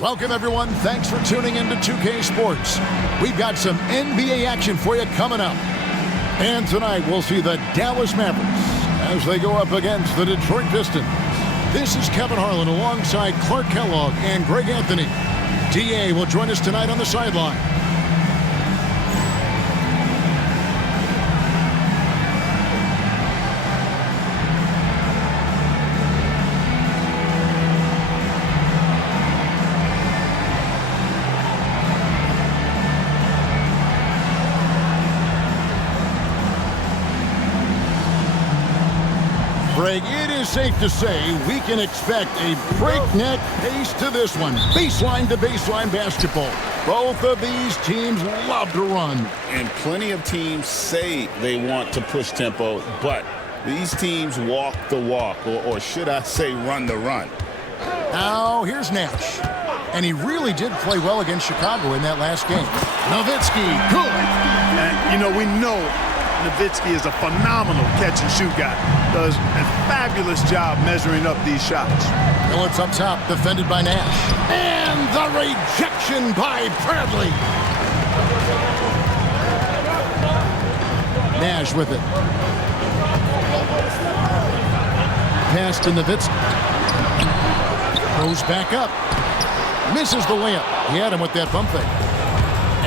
Welcome, everyone. Thanks for tuning in to 2K Sports. We've got some NBA action for you coming up. And tonight, we'll see the Dallas Mavericks as they go up against the Detroit Pistons. This is Kevin Harlan alongside Clark Kellogg and Greg Anthony. DA will join us tonight on the sideline. Greg, it is safe to say we can expect a breakneck pace to this one. Baseline to baseline basketball. Both of these teams love to run. And plenty of teams say they want to push tempo, but these teams walk the walk, or should I say run the run. Now, here's Nash. And he really did play well against Chicago in that last game. Nowitzki, good. And, we know Nowitzki is a phenomenal catch-and-shoot guy. Does a fabulous job measuring up these shots. Phillips up top, defended by Nash. And the rejection by Bradley. Nash with it. Pass to Nowitzki. Goes back up. Misses the layup. He had him with that bump fake.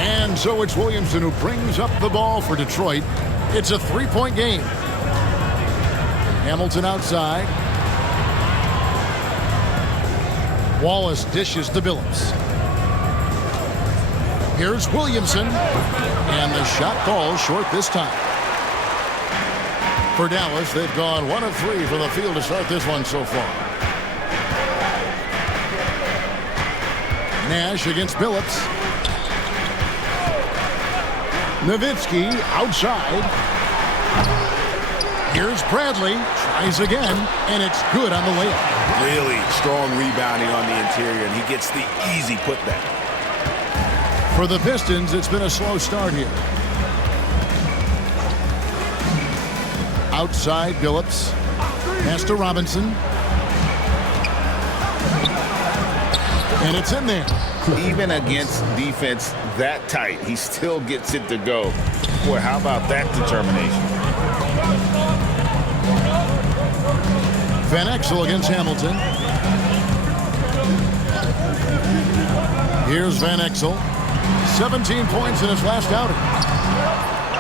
And so it's Williamson who brings up the ball for Detroit. It's a three-point game. Hamilton outside. Wallace dishes to Billups. Here's Williamson. And the shot falls short this time. For Dallas, they've gone 1 of 3 from the field to start this one so far. Nash against Billups. Nowitzki outside. Here's Bradley. Tries again, and it's good on the layup. Really strong rebounding on the interior, and he gets the easy putback. For the Pistons, it's been a slow start here. Outside, Billups. Pass to Robinson. And it's in there. Even against defense that tight, he still gets it to go. Boy, how about that determination? Van Exel against Hamilton. Here's Van Exel. 17 points in his last outing.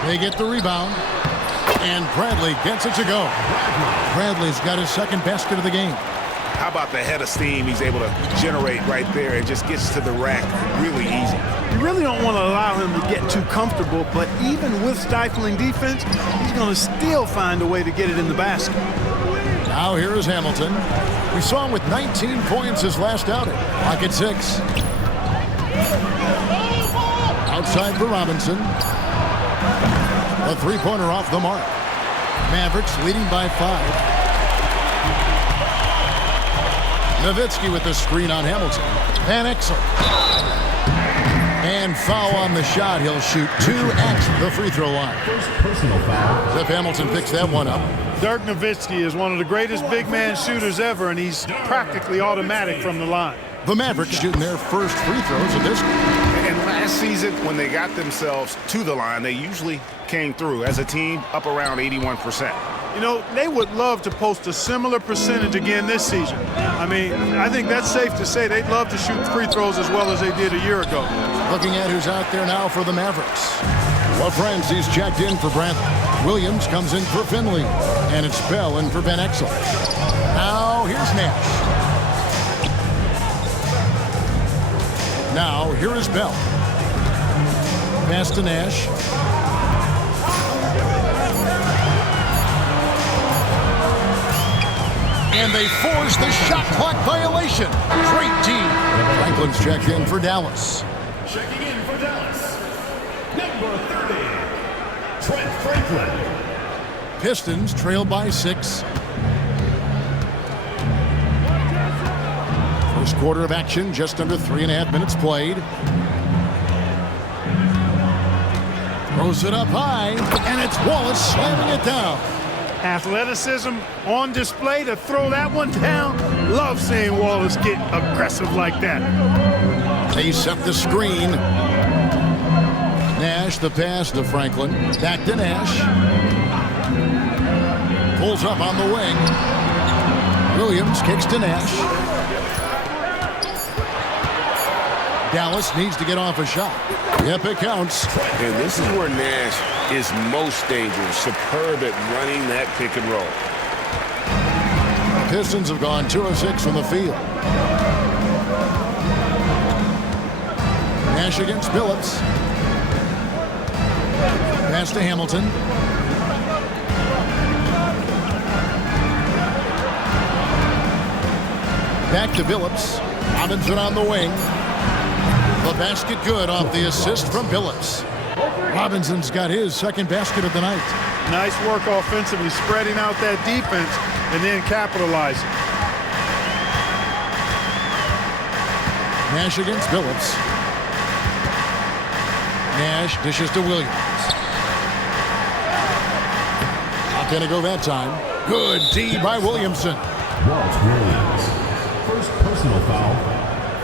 They get the rebound. And Bradley gets it to go. Bradley's got his second basket of the game. How about the head of steam he's able to generate right there? It just gets to the rack really easy. You really don't want to allow him to get too comfortable, but even with stifling defense, he's going to still find a way to get it in the basket. Now here is Hamilton. We saw him with 19 points his last outing. Pocket 6. Outside for Robinson. A three-pointer off the mark. Mavericks leading by 5. Nowitzki with the screen on Hamilton. Van Exel. And foul on the shot. He'll shoot 2 at the free throw line. First personal foul. If Hamilton picks that one up. Dirk Nowitzki is one of the greatest big man shooters ever, and he's practically automatic from the line. The Mavericks shooting their first free throws of this game. And last season, when they got themselves to the line, they usually came through as a team up around 81%. They would love to post a similar percentage again this season. I think that's safe to say they'd love to shoot free throws as well as they did a year ago. Looking at who's out there now for the Mavericks. Well, friends, he's checked in for Bradley. Williams comes in for Finley. And it's Bell in for Van Exel. Now, here's Nash. Now, here is Bell. Pass to Nash. And they force the shot clock violation. Great team. Franklin's checked in for Dallas. Checking in for Dallas, number 30, Trent Franklin. Pistons trail by 6. First quarter of action, just under 3.5 minutes played. Throws it up high, and it's Wallace slamming it down. Athleticism on display to throw that one down. Love seeing Wallace get aggressive like that. They set the screen. Nash, the pass to Franklin. Back to Nash. Pulls up on the wing. Williams kicks to Nash. Dallas needs to get off a shot. Yep, it counts. And this is where Nash is most dangerous. Superb at running that pick and roll. Pistons have gone 2 of 6 from the field. Nash against Billups. Pass to Hamilton. Back to Billups. Robinson on the wing. The basket good off the assist from Billups. Robinson's got his second basket of the night. Nice work offensively, spreading out that defense and then capitalizing. Nash against Billups. Nash dishes to Williams. Not going to go that time. Good D by Williamson. Walt Williams. First personal foul.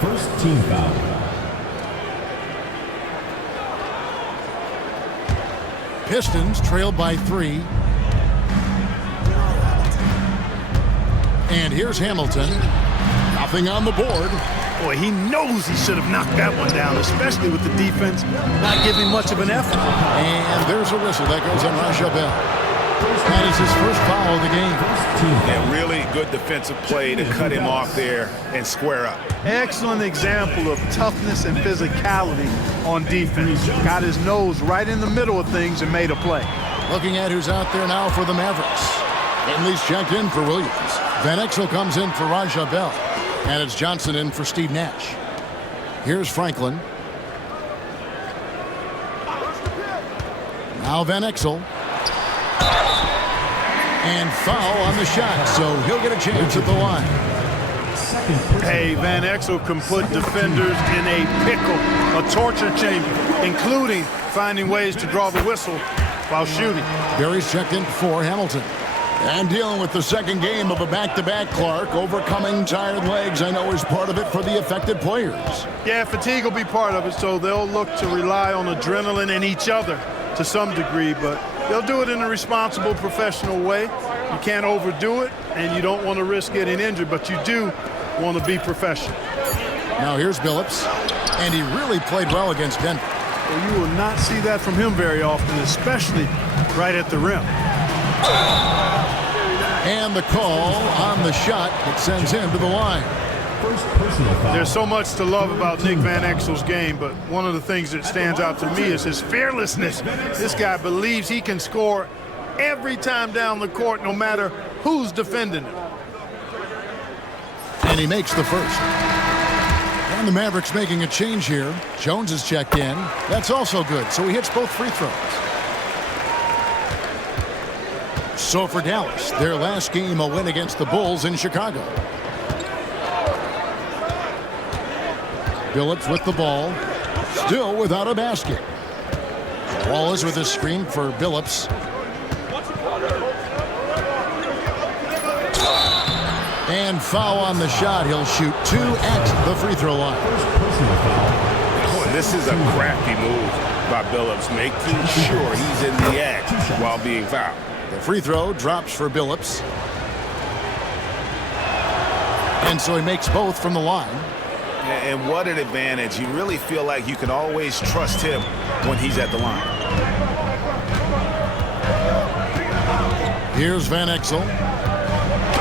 First team foul. Pistons trailed by 3. And here's Hamilton. Nothing on the board. Boy, he knows he should have knocked that one down, especially with the defense not giving much of an effort. And there's a whistle that goes on Raja Bell. That is his first foul of the game. And really good defensive play to cut him off there and square up. Excellent example of toughness and physicality on defense. Got his nose right in the middle of things and made a play. Looking at who's out there now for the Mavericks. Finley's checked in for Williams. Van Exel comes in for Raja Bell. And it's Johnson in for Steve Nash. Here's Franklin. Now Van Exel. And foul on the shot, so he'll get a chance at the line. Hey, Van Exel can put defenders in a pickle, a torture chamber, including finding ways to draw the whistle while shooting. Barry's checked in for Hamilton. And dealing with the second game of a back-to-back, Clark. Overcoming tired legs, I know, is part of it for the affected players. Yeah, fatigue will be part of it, so they'll look to rely on adrenaline and each other to some degree, but they'll do it in a responsible, professional way. You can't overdo it, and you don't want to risk getting injured, but you do want to be professional. Now here's Billups, and he really played well against Denver. Well, you will not see that from him very often, especially right at the rim. And the call on the shot that sends him to the line. There's so much to love about Nick Van Exel's game, but one of the things that stands out to me is his fearlessness. This guy believes he can score every time down the court, no matter who's defending him. And he makes the first. And the Mavericks making a change here. Jones is checked in. That's also good, so he hits both free throws. So for Dallas, their last game, a win against the Bulls in Chicago. Billups with the ball, still without a basket. Wallace with a screen for Billups. And foul on the shot. He'll shoot 2 at the free throw line. Boy, this is a crafty move by Billups, making sure he's in the act while being fouled. The free throw drops for Billups. And so he makes both from the line. And what an advantage. You really feel like you can always trust him when he's at the line. Here's Van Exel.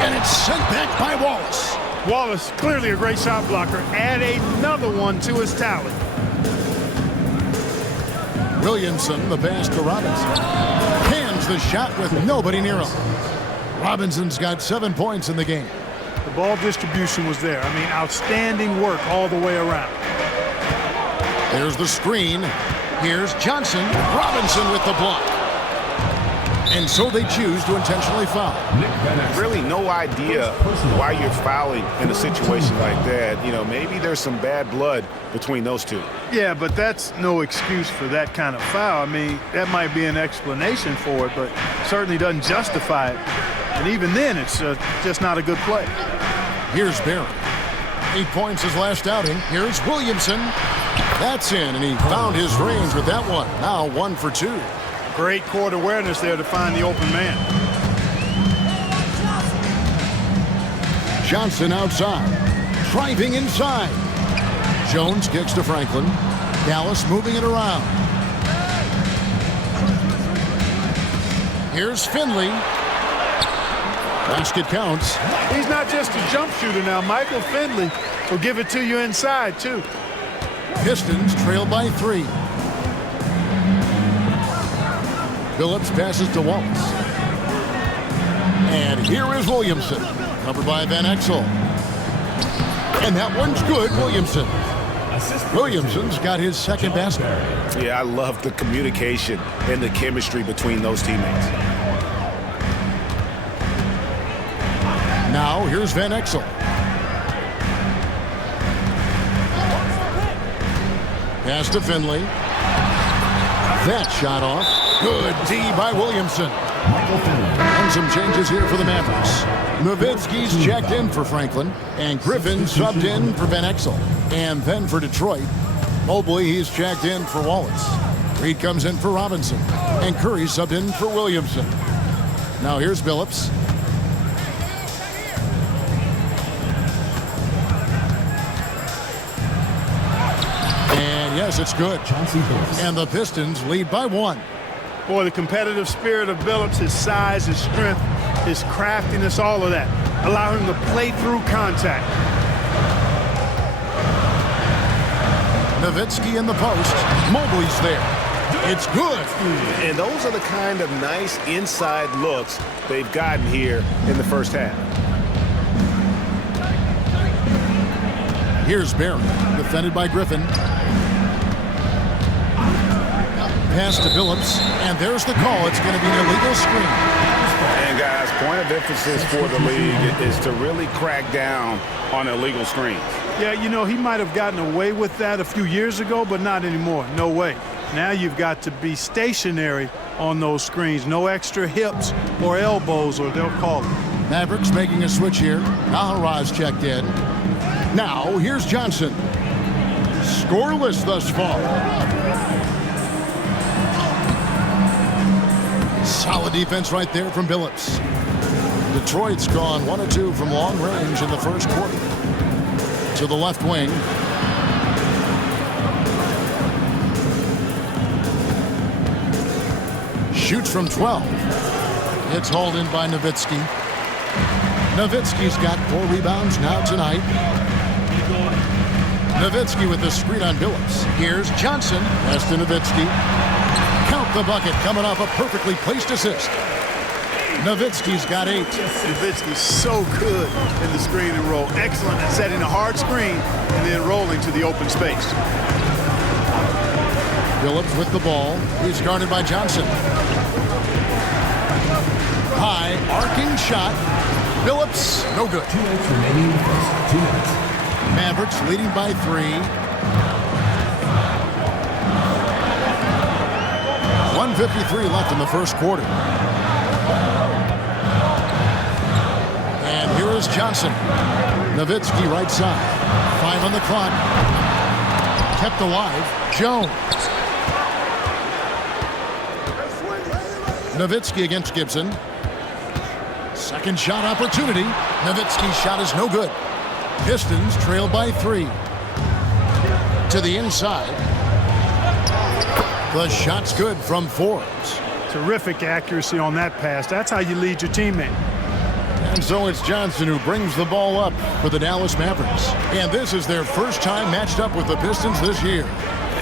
And it's sent back by Wallace. Wallace, clearly a great shot blocker. Add another one to his tally. Williamson, the pass to Robinson. Cans the shot with nobody near him. Robinson's got 7 points in the game. The ball distribution was there. I mean, outstanding work all the way around. There's the screen. Here's Johnson. Robinson with the block. And so they choose to intentionally foul. Really no idea why you're fouling in a situation like that. You know, maybe there's some bad blood between those two. Yeah, but that's no excuse for that kind of foul. I mean, that might be an explanation for it, but certainly doesn't justify it. And even then, it's just not a good play. Here's Barron. 8 points his last outing. Here's Williamson. That's in, and he found his range with that one. Now 1 for 2. Great court awareness there to find the open man. Johnson outside. Driving inside. Jones kicks to Franklin. Dallas moving it around. Here's Finley. Basket counts. He's not just a jump shooter now. Michael Finley will give it to you inside, too. Pistons trail by 3. Phillips passes to Wallace. And here is Williamson. Covered by Van Exel. And that one's good, Williamson. Williamson's got his second basket. Yeah, I love the communication and the chemistry between those teammates. Now, here's Van Exel. Pass to Finley. That shot off. Good D by Williamson. And some changes here for the Mavericks. Nowitzki's checked in for Franklin, and Griffin subbed in for Van Exel. And then for Detroit, Mobley, he's checked in for Wallace. Reed comes in for Robinson, and Curry subbed in for Williamson. Now here's Phillips. And yes, it's good. And the Pistons lead by 1. Boy, the competitive spirit of Billups, his size, his strength, his craftiness, all of that allow him to play through contact. Nowitzki in the post. Mobley's there. It's good. And those are the kind of nice inside looks they've gotten here in the first half. Here's Barron, defended by Griffin. Pass to Phillips, and there's the call. It's going to be an illegal screen. And guys, point of emphasis for the league is to really crack down on illegal screens. Yeah, you know, he might have gotten away with that a few years ago, but not anymore. No way. Now you've got to be stationary on those screens. No extra hips or elbows, or they'll call it. Mavericks making a switch here. Naharaz checked in. Now, here's Johnson. Scoreless thus far. Solid defense right there from Billups. Detroit's gone 1 of 2 from long range in the first quarter. To the left wing. Shoots from 12. It's hauled in by Nowitzki. Nowitzki's got 4 rebounds now tonight. Nowitzki with the screen on Billups. Here's Johnson. Pass to Nowitzki. Count the bucket, coming off a perfectly placed assist. Nowitzki's got 8. Nowitzki's so good in the screen and roll. Excellent at setting a hard screen and then rolling to the open space. Billups with the ball. He's guarded by Johnson. High, arcing shot. Billups, no good. 2 minutes remaining in the first. 2 minutes. Mavericks leading by 3. 1:53 left in the first quarter. And here is Johnson. Nowitzki right side. 5 on the clock. Kept alive. Jones. Nowitzki against Gibson. Second shot opportunity. Nowitzki's shot is no good. Pistons trail by 3. To the inside. The shot's good from Forbes. Terrific accuracy on that pass. That's how you lead your teammate. And so it's Johnson who brings the ball up for the Dallas Mavericks. And this is their first time matched up with the Pistons this year.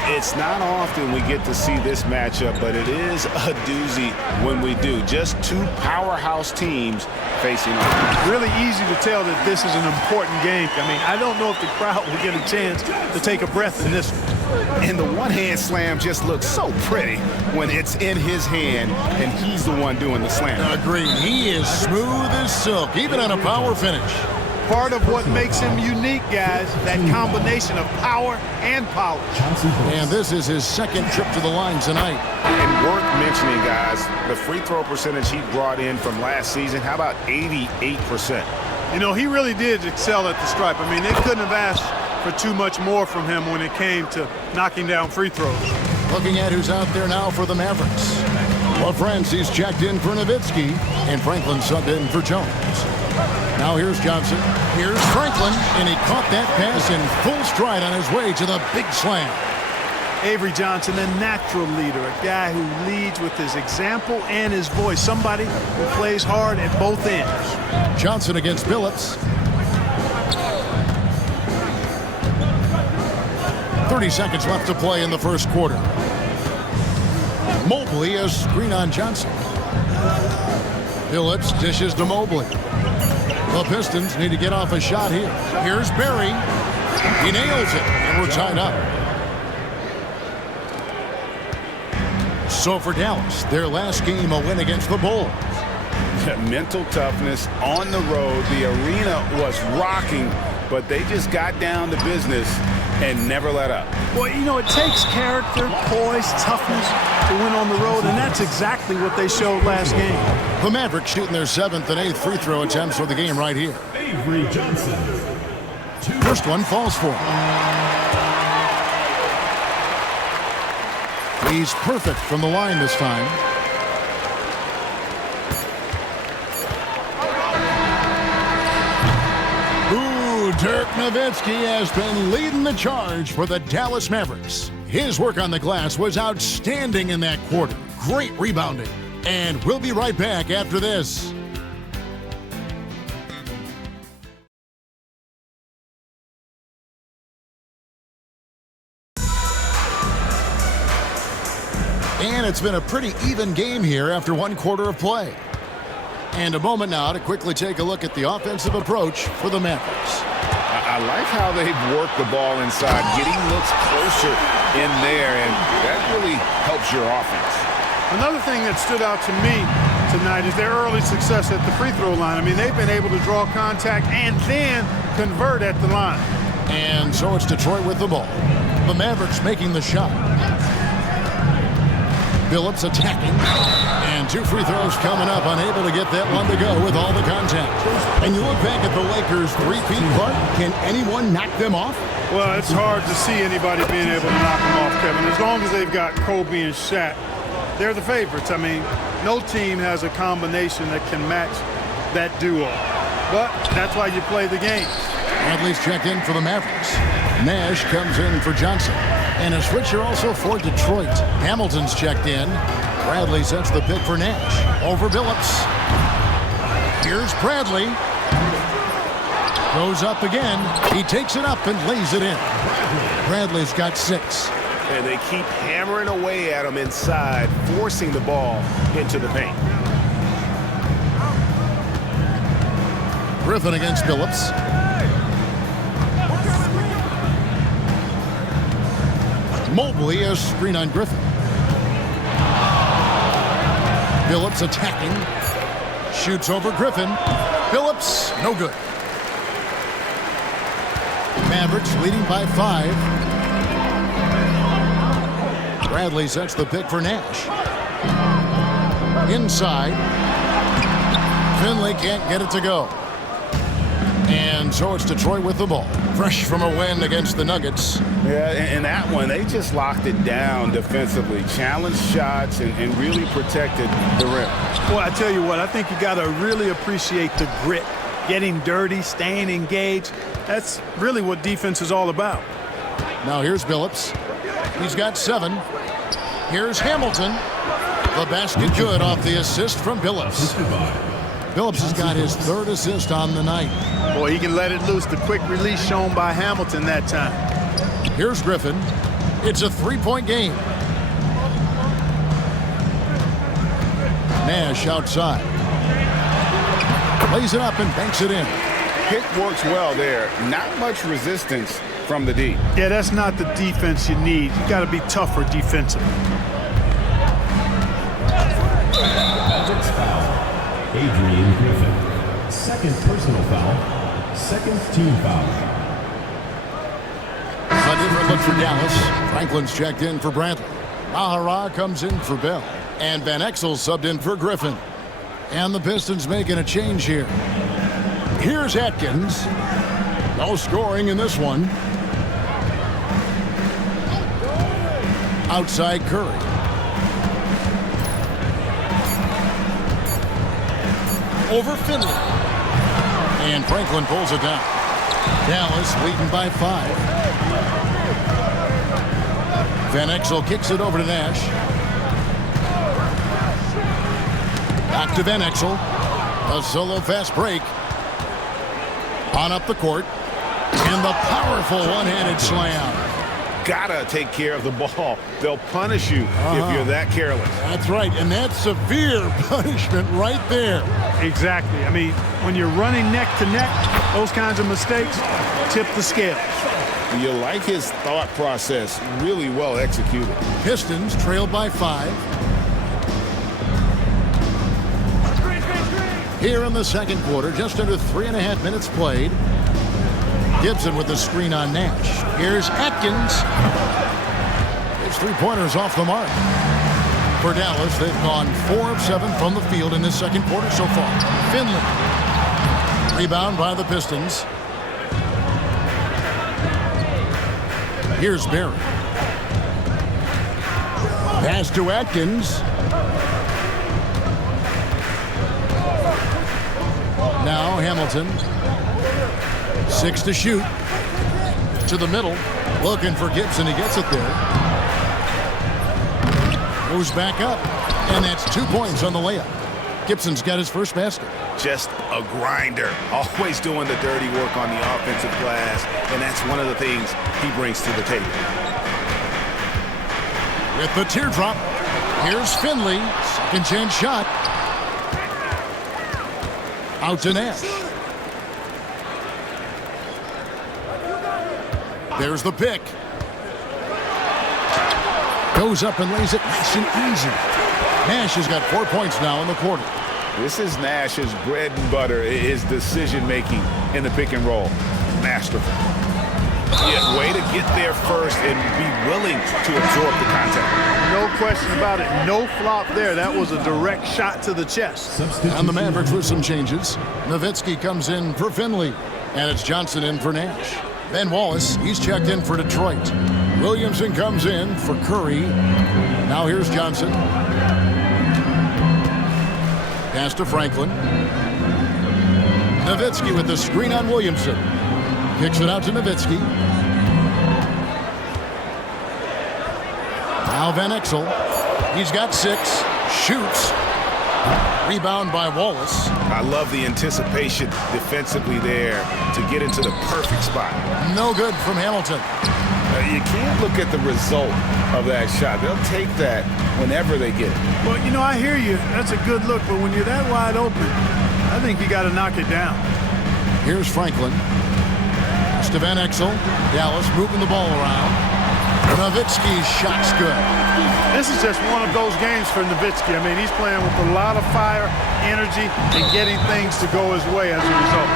It's not often we get to see this matchup, but it is a doozy when we do. Just 2 powerhouse teams facing off. Really easy to tell that this is an important game. I mean, I don't know if the crowd will get a chance to take a breath in this one. And the one-hand slam just looks so pretty when it's in his hand and he's the one doing the slam. Agreed. He is smooth as silk, even on a power finish. Part of what makes him unique, guys, that combination of power and polish. And this is his second trip to the line tonight. And worth mentioning, guys, the free throw percentage he brought in from last season, how about 88%? You know, he really did excel at the stripe. I mean, they couldn't have asked for too much more from him when it came to knocking down free throws. Looking at who's out there now for the Mavericks. Well, Francie's checked in for Nowitzki, and Franklin subbed in for Jones. Now here's Johnson. Here's Franklin, and he caught that pass in full stride on his way to the big slam. Avery Johnson, a natural leader, a guy who leads with his example and his voice, somebody who plays hard at both ends. Johnson against Billups. 30 seconds left to play in the first quarter. Mobley, a screen on Johnson. Billups dishes to Mobley. The Pistons need to get off a shot here. Here's Barry. He nails it, and we're tied up. So for Dallas, their last game, a win against the Bulls. Mental toughness on the road. The arena was rocking, but they just got down to business and never let up. Well, you know, it takes character, poise, toughness to win on the road, and that's exactly what they showed last game. The Mavericks shooting their 7th and 8th free throw attempts for the game right here. Avery Johnson. First one falls for him. He's perfect from the line this time. Dirk Nowitzki has been leading the charge for the Dallas Mavericks. His work on the glass was outstanding in that quarter. Great rebounding. And we'll be right back after this. And it's been a pretty even game here after one quarter of play. And a moment now to quickly take a look at the offensive approach for the Mavericks. I like how they've worked the ball inside, getting looks closer in there, and that really helps your offense. Another thing that stood out to me tonight is their early success at the free throw line. I mean, they've been able to draw contact and then convert at the line. And so it's Detroit with the ball. The Mavericks making the shot. Billups attacking. And 2 free throws coming up, unable to get that one to go with all the contact. And you look back at the Lakers' three-peat run. Can anyone knock them off? Well, it's hard to see anybody being able to knock them off, Kevin. As long as they've got Kobe and Shaq, they're the favorites. I mean, no team has a combination that can match that duo. But that's why you play the game. Bradley's checked in for the Mavericks. Nash comes in for Johnson. And a switcher also for Detroit. Hamilton's checked in. Bradley sets the pick for Nash. Over Billups. Here's Bradley. Goes up again. He takes it up and lays it in. Bradley's got 6. And they keep hammering away at him inside, forcing the ball into the paint. Griffin against Billups. Mobley, a screen on Griffin. Billups attacking. Shoots over Griffin. Billups, no good. Mavericks leading by 5. Bradley sets the pick for Nash. Inside. Finley can't get it to go. And so it's Detroit with the ball. Fresh from a win against the Nuggets. Yeah, and that one, they just locked it down defensively. Challenged shots and really protected the rim. Well, I tell you what, I think you got to really appreciate the grit. Getting dirty, staying engaged. That's really what defense is all about. Now here's Billups. He's got 7. Here's Hamilton. The basket good off the assist from Billups. Billups has got his 3rd assist on the night. Boy, he can let it loose. The quick release shown by Hamilton that time. Here's Griffin. It's a 3-point game. Nash outside. Lays it up and banks it in. Pick works well there. Not much resistance from the D. Yeah, that's not the defense you need. You got to be tougher defensively. Adrian Griffin. 2nd personal foul. 2nd team foul. A different look for Dallas. Franklin's checked in for Bradley. Ahara comes in for Bell. And Van Exel subbed in for Griffin. And the Pistons making a change here. Here's Atkins. No scoring in this one. Outside Curry. Over Finley. And Franklin pulls it down. Dallas leading by 5. Van Exel kicks it over to Nash. Back to Van Exel. A solo fast break. On up the court. And the powerful one-handed slam. Gotta take care of the ball. They'll punish you if you're that careless. That's right, and that's severe punishment right there. Exactly. I mean, when you're running neck to neck, those kinds of mistakes tip the scale. You like his thought process. Really well executed. Pistons trailed by 5. Here in the second quarter, just under 3.5 minutes played. Gibson with the screen on Nash. Here's Atkins. His three-pointers off the mark. For Dallas, they've gone 4 of 7 from the field in this second quarter so far. Finley. Rebound by the Pistons. Here's Barry. Pass to Atkins. Now Hamilton. 6 to shoot. To the middle. Looking for Gibson. He gets it there. Goes back up. And that's 2 points on the layup. Gibson's got his first basket. Just a grinder. Always doing the dirty work on the offensive glass. And that's one of the things he brings to the table. With the teardrop. Here's Finley. Second chance shot. Out to Nash. There's the pick. Goes up and lays it nice and easy. Nash has got 4 points now in the quarter. This is Nash's bread and butter, his decision-making in the pick and roll. Masterful. Yeah, way to get there first and be willing to absorb the contact. No question about it. No flop there. That was a direct shot to the chest. And the Mavericks with some changes. Nowitzki comes in for Finley. And it's Johnson in for Nash. Ben Wallace, he's checked in for Detroit. Williamson comes in for Curry. Now here's Johnson. Pass to Franklin. Nowitzki with the screen on Williamson. Kicks it out to Nowitzki. Now Van Exel. He's got 6. Shoots. Rebound by Wallace. I love the anticipation defensively there to get into the perfect spot. No good from Hamilton. You can't look at the result of that shot. They'll take that whenever they get it. Well, you know, I hear you. That's a good look, but when you're that wide open, I think you got to knock it down. Here's Franklin. To Van Exel. Dallas moving the ball around. Nowitzki's shot's good. This is just one of those games for Nowitzki. I mean, he's playing with a lot of fire, energy, and getting things to go his way as a result.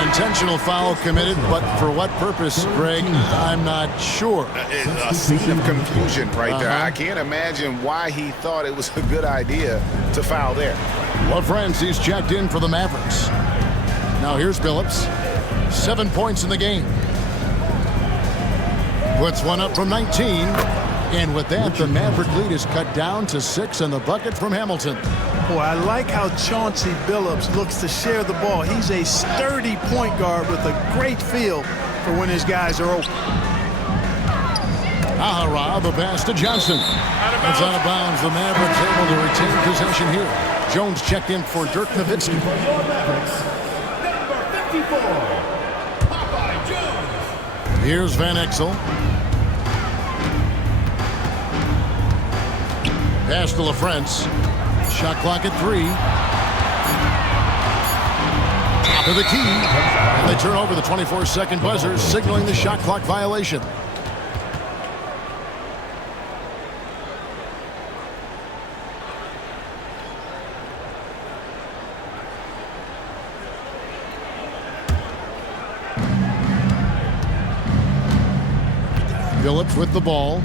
An intentional foul committed, but for what purpose, Greg? I'm not sure. A scene of confusion right there. I can't imagine why he thought it was a good idea to foul there. LaFrancis checked in for the Mavericks. Now here's Phillips. 7 points in the game. Puts one up from 19. And with that, the Maverick lead is cut down to 6 and the bucket from Hamilton. Boy, I like how Chauncey Billups looks to share the ball. He's a sturdy point guard with a great feel for when his guys are open. Ahara, the pass to Johnson. It's out of bounds. The Mavericks able to retain possession here. Jones checked in for Dirk Nowitzki. Here's Van Exel. Pass to LaFrance. Shot clock at 3. Top of the key. And they turn over the 24-second buzzer, signaling the shot clock violation. Phillips with the ball.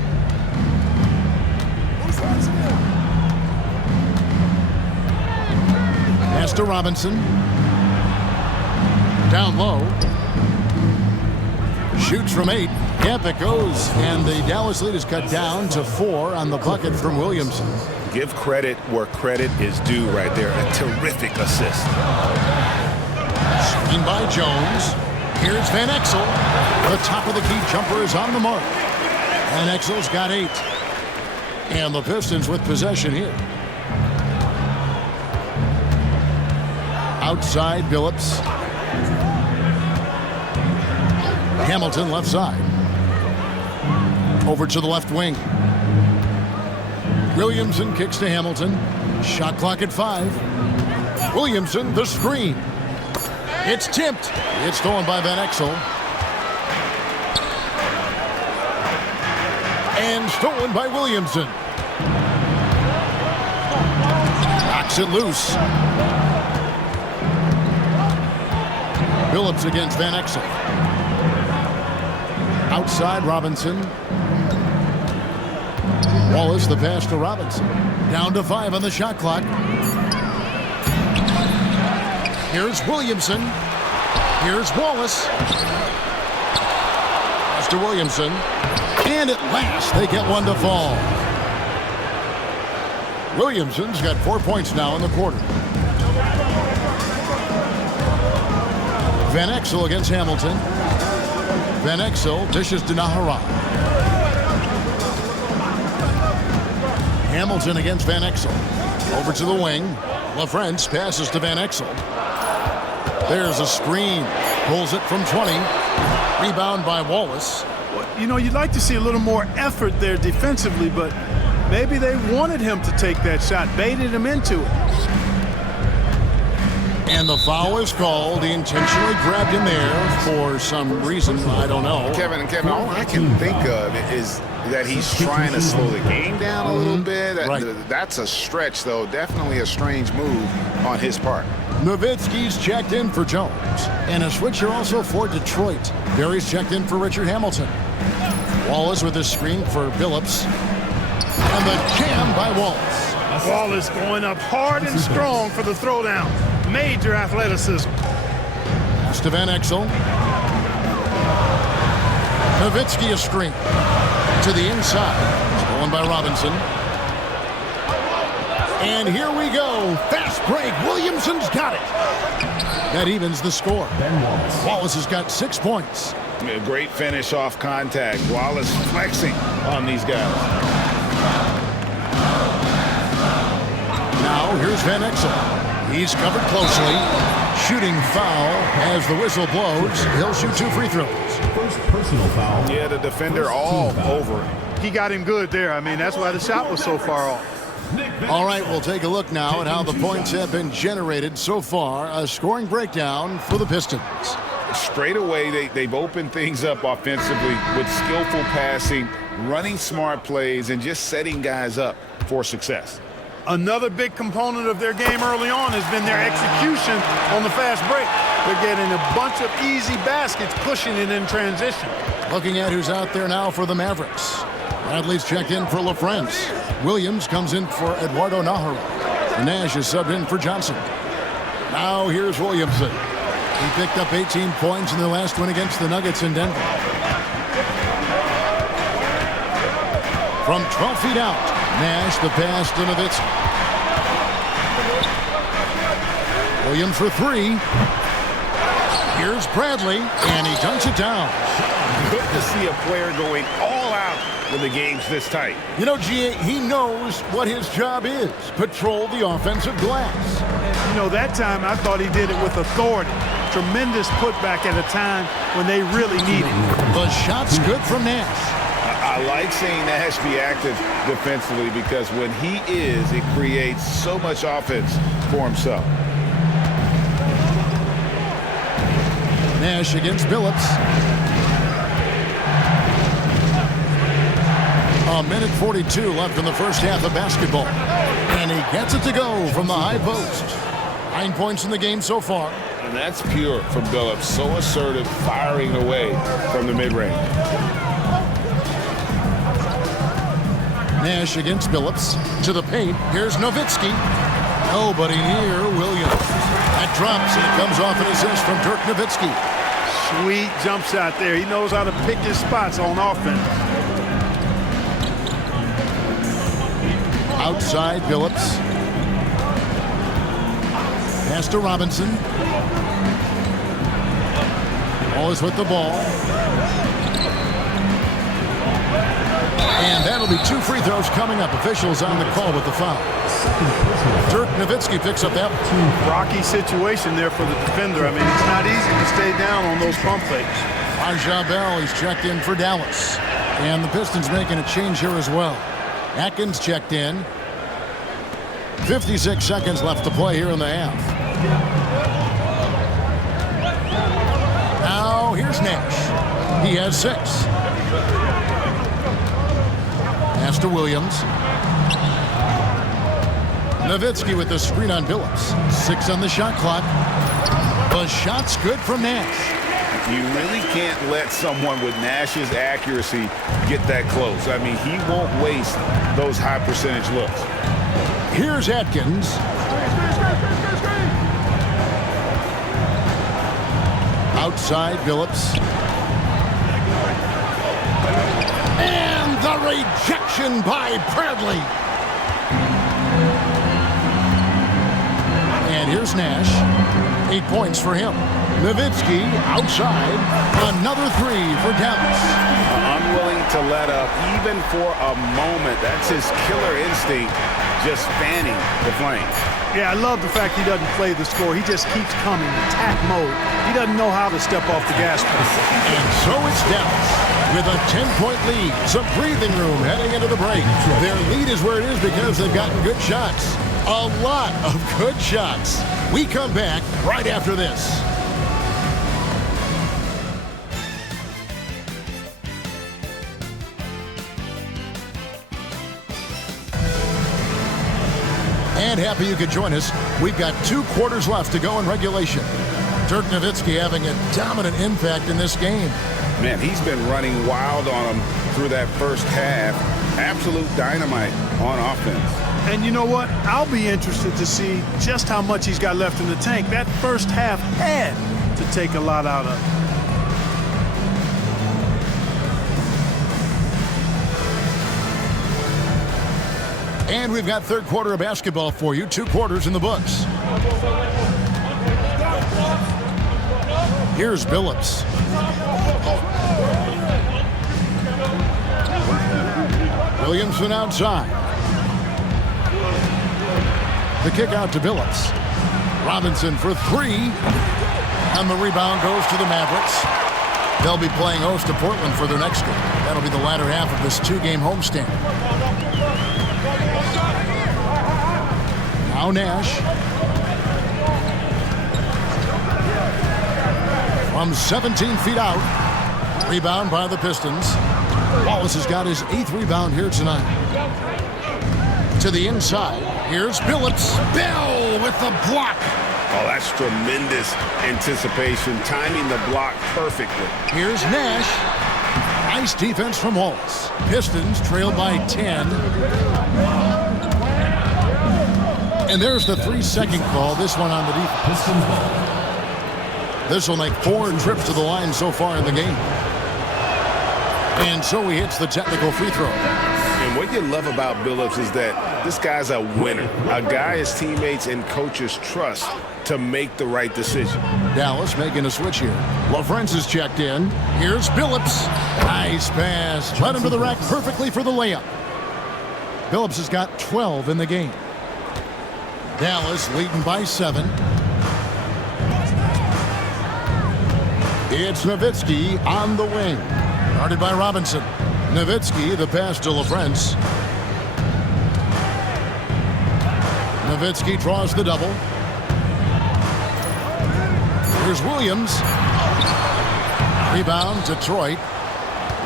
Pass to Robinson. Down low. Shoots from 8. Yep, it goes. And the Dallas lead is cut down to 4 on the bucket from Williamson. Give credit where credit is due right there. A terrific assist. Screen by Jones. Here's Van Exel. The top of the key jumper is on the mark. Van Exel's got 8. And the Pistons with possession here. Outside Billups. Hamilton left side. Over to the left wing. Williamson kicks to Hamilton. Shot clock at 5. Williamson, the screen. It's tipped. It's stolen by Van Exel. And stolen by Williamson. Knocks it loose. Billups against Van Exel. Outside Robinson. Wallace the pass to Robinson. Down to 5 on the shot clock. Here's Williamson. Here's Wallace. Pass to Williamson. And at last they get one to fall. Williamson's got 4 points now in the quarter. Van Exel against Hamilton. Van Exel dishes to Nahara. Hamilton against Van Exel. Over to the wing. LaFrance passes to Van Exel. There's a screen. Pulls it from 20. Rebound by Wallace. You know, you'd like to see a little more effort there defensively, but maybe they wanted him to take that shot, baited him into it. And the foul is called. He intentionally grabbed him there for some reason. I don't know. Kevin, all I can think of is that he's trying to slow the game down a little bit. Right. That's a stretch, though. Definitely a strange move on his part. Nowitzki's checked in for Jones. And a switcher also for Detroit. Barry's checked in for Richard Hamilton. Wallace with a screen for Billups. And the jam by Wallace. Wallace going up hard and strong for the throwdown. Major athleticism. Pass to Van Exel. Nowitzki a screen. To the inside. Stolen by Robinson. And here we go. Fast break. Williamson's got it. That evens the score. Wallace has got 6 points. A great finish off contact. Wallace flexing on these guys. Now here's Van Exel. He's covered closely. Shooting foul as the whistle blows. He'll shoot 2 free throws. First personal foul. Yeah, the defender all over it. He got him good there. I mean, that's why the shot was so far off. All right, we'll take a look now at how the points have been generated so far. A scoring breakdown for the Pistons. Straight away, they've opened things up offensively with skillful passing, running smart plays, and just setting guys up for success. Another big component of their game early on has been their execution on the fast break. They're getting a bunch of easy baskets, pushing it in transition. Looking at who's out there now for the Mavericks. Bradley's checked in for LaFrance. Williams comes in for Eduardo Nahara. Nash is subbed in for Johnson. Now here's Williamson. He picked up 18 points in the last win against the Nuggets in Denver. From 12 feet out, Nash the pass to Nowitzki. Williams for 3. Here's Bradley, and he dunks it down. Good to see a player going all out when the game's this tight. You know, G.A., he knows what his job is. Patrol the offensive glass. You know, that time I thought he did it with authority. Tremendous putback at a time when they really need it. The shot's good from Nash. I like seeing Nash be active defensively because when he is, it creates so much offense for himself. Nash against Billups. A minute 42 left in the first half of basketball. And he gets it to go from the high post. 9 points in the game so far. And that's pure from Billups. So assertive, firing away from the mid-range. Nash against Billups. To the paint. Here's Nowitzki. Nobody near Williams. That drops, and it comes off an assist from Dirk Nowitzki. Sweet jump shot there. He knows how to pick his spots on offense. Outside, Billups. Pass to Robinson. Wallace with the ball. And that'll be 2 free throws coming up. Officials on the call with the foul. Dirk Nowitzki picks up that. Rocky situation there for the defender. I mean, it's not easy to stay down on those pump fakes. Raja Bell, he's checked in for Dallas. And the Pistons making a change here as well. Atkins checked in. 56 seconds left to play here in the half. Now here's Nash. He has 6. Pass to Williams. Nowitzki with the screen on Billups. 6 on the shot clock. The shot's good from Nash. You really can't let someone with Nash's accuracy get that close. I mean, he won't waste those high percentage looks. Here's Atkins. Outside, Billups. And the rejection by Bradley. And here's Nash. 8 points for him. Nowitzki outside. Another 3 for Dallas. Unwilling to let up even for a moment. That's his killer instinct, just fanning the flames. Yeah, I love the fact he doesn't play the score. He just keeps coming, attack mode. He doesn't know how to step off the gas pedal. And so it's Dallas with a 10-point lead. Some breathing room heading into the break. Their lead is where it is because they've gotten good shots. A lot of good shots. We come back right after this. And happy you could join us. We've got 2 quarters left to go in regulation. Dirk Nowitzki having a dominant impact in this game. Man, he's been running wild on him through that first half. Absolute dynamite on offense. And you know what? I'll be interested to see just how much he's got left in the tank. That first half had to take a lot out of it. And we've got 3rd quarter of basketball for you. 2 quarters in the books. Here's Billups. Williamson outside. The kick out to Billups. Robinson for 3. And the rebound goes to the Mavericks. They'll be playing host to Portland for their next game. That'll be the latter half of this 2-game homestand. Now Nash. From 17 feet out. Rebound by the Pistons. Wallace has got his 8th rebound here tonight. To the inside. Here's Billups. Bell with the block. Oh, that's tremendous anticipation. Timing the block perfectly. Here's Nash. Nice defense from Wallace. Pistons trail by 10. And there's the 3-second call. This one on the defense. This will make 4 trips to the line so far in the game. And so he hits the technical free throw. And what you love about Billups is that this guy's a winner. A guy his teammates and coaches trust to make the right decision. Dallas making a switch here. LaFrance is checked in. Here's Billups. Nice pass. Led him to the rack perfectly for the layup. Billups has got 12 in the game. Dallas leading by 7. It's Nowitzki on the wing. Guarded by Robinson. Nowitzki, the pass to LaFrance. Nowitzki draws the double. Here's Williams. Rebound, Detroit.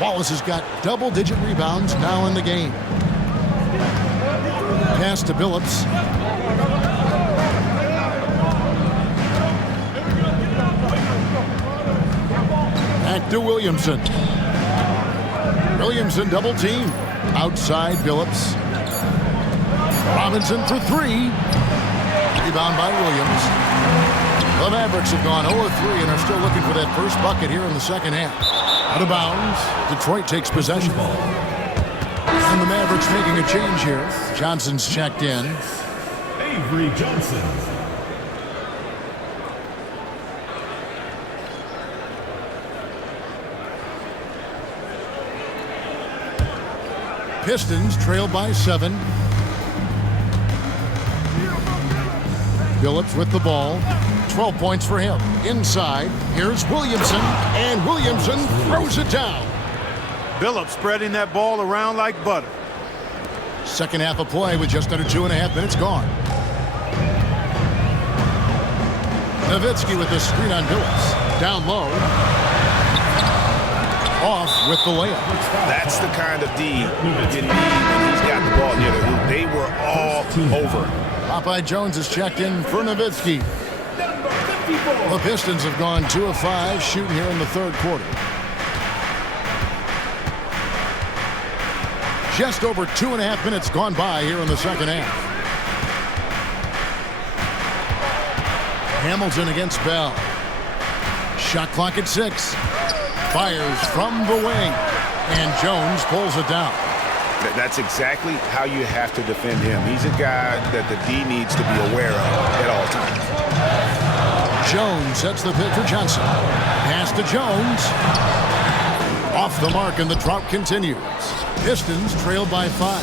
Wallace has got double-digit rebounds now in the game. Pass to Billups. Back to Williamson. Williamson double team. Outside Billups. Robinson for 3. Rebound by Williams. The Mavericks have gone 0 of 3 and are still looking for that first bucket here in the second half. Out of bounds. Detroit takes possession. And the Mavericks making a change here. Johnson's checked in. Avery Johnson. Pistons trail by 7. Phillips with the ball. 12 points for him. Inside, here's Williamson, and Williamson throws it down. Phillips spreading that ball around like butter. Second half of play with just under 2.5 minutes gone. Nowitzki with the screen on Phillips. Down low. Off with the layup. That's the kind of D you need when he's got the ball near the hoop. They were all over. Popeye Jones is checked in for Nowitzki. The Pistons have gone 2 of 5 shooting here in the third quarter. Just over 2.5 minutes gone by here in the second half. Hamilton against Bell. Shot clock at 6. Fires from the wing. And Jones pulls it down. That's exactly how you have to defend him. He's a guy that the D needs to be aware of at all times. Jones sets the pick for Johnson. Pass to Jones. Off the mark, and the drought continues. Pistons trail by 5.